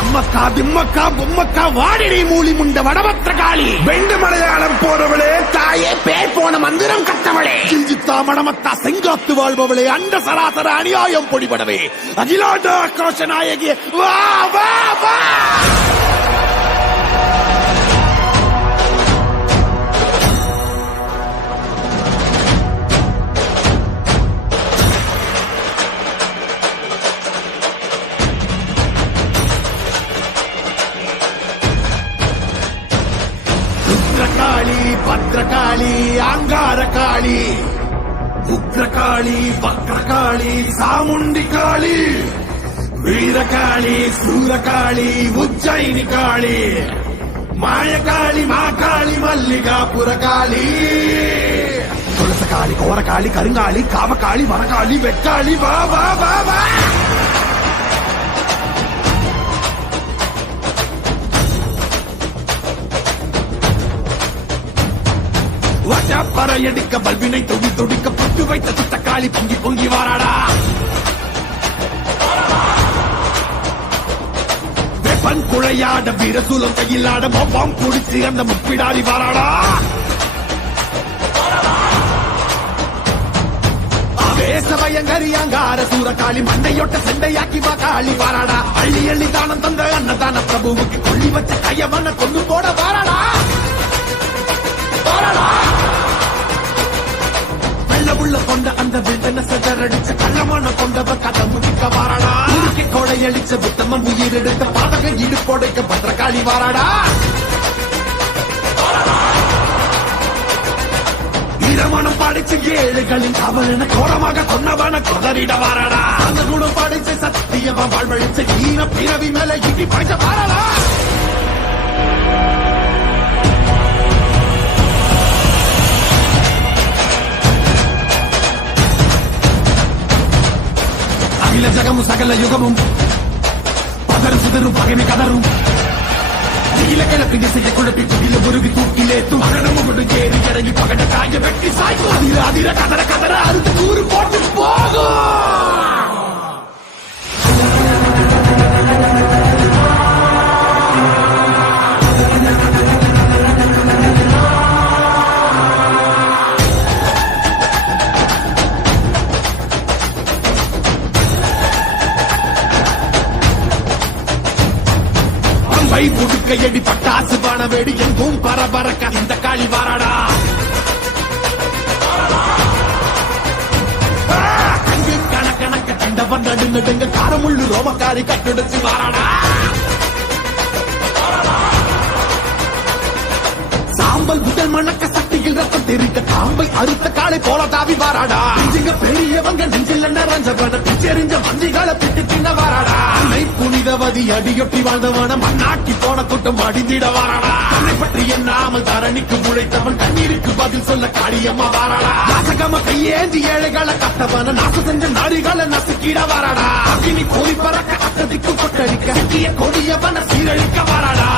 அம்மக்கா திம்மக்கா பொம்மக்கா வாடிடை மூலி முண்ட வடபத்திர காளி வெண்டு மலையாளம் போறவளே தாயே பேர் போன மந்திரம் கட்டவளே கிஞ்சித்தா மடமத்தா செங்காத்து வாழ்பவளே அண்ட சராசர அநியாயம் பொடிபடவே அகிலாண்ட ஆக்ரோஷ நாயகி வா வா வா காளி பத்ரகாளி ஆங்கார காளி உக்ரகாளி வக்ரகாளி சாமுண்டி காளி வீரகாளி சூரகாளி உஜ்ஜயினி காளி மாயகாளி மாகாளி மல்லிகாபுர காளி துளசகாளி கோரகாளி கருங்காளி காவகாளி வரகாளி வெக்காளி வா வா வா வா பறையடிக்க பல்வினை தொடி தொடிக்க புட்டு வைத்த சுத்தக்காளி பொங்கி பொங்கி வாராடா வெப்பன் குழையாட வீரசூலம் கையிலாட மொப்பாம் குடிச்சு அந்த முப்பிடாரி வாராடா ஆவேசமயங்கரியாங்கார சூரகாளி மண்டையொட்ட செண்டையாக்கி காளி வாராடா அள்ளி அள்ளி தானம் தந்த அன்னதான பிரபுவுக்கு கொள்ளி வச்ச கையவன கொண்டு போட வாராடா உள்ள கொண்ட அந்த வில்டன செதறடிச்ச கள்ளமான கொண்டவ கதை முதிக்க வாராடா உருக்கி கொடையடிச்ச புத்தமன் உயிர் எடுத்த பாதக இடுப்பொடைக்க பத்திரகாளி வாராடா ஈரமனம் படிச்ச ஏழுகளின் காவலன கோரமாக கொன்னவன கொதறிட வாராடா அந்த குணம் படிச்ச சத்தியமா வாழ்வழிச்ச ஈன பிறவி மேல இடி பாய்ச்ச வாராடா அகில ஜகமும் சகல யுகமும் பதரும் சிதறும் பகைமை கதரும் இலக்கண செய்ய குழப்பி துடில முருகி தூக்கிலேத்தும் அகனமும் கொண்டு ஏறி இறங்கி பகட காய வெட்டி சாய்க்கும் அதிர அதிர கதற கதற அறுத்து கூறு போட்டு போகும் புடுக்கையடி பட்டாசு பான வேடி எங்கும் பரபரக்க இந்த காளி வாராடா கண்டி கணக்கணக்க கண்டவன் நடுங்க காரமுள்ளு ரோமக்காரி கட்டுடுச்சு வாராடா சாம்பல் முதல் மணக்க சக்தியில் ரத்தம் தெரிக்க காம்பை அறுத்த காலை போல தாவி வாராடா இங்க பெரியவங்க நெஞ்சில் நிறைஞ்சவன பிச்செறிஞ்ச வஞ்சிகளை பிட்டு தின்ன வாராடா அன்னை புனிதவதி அடியொட்டி வாழ்ந்தவன மண்ணாக்கி போன கூட்டம் அடிந்திட வாராடா தன்னை பற்றி எண்ணாமல் தரணிக்கு உழைத்தவன் கண்ணீருக்கு பதில் சொல்ல காளியம்மா வாராடா நாசகம கையேந்தி ஏழைகளை கட்டவன நாசு செஞ்ச நாடிகளை நசுக்கிட வாராடா அக்கினி கோழி பறக்க அத்ததிக்கு கொட்டடிக்க சிக்கிய கொடியவன சீரழிக்க வாராடா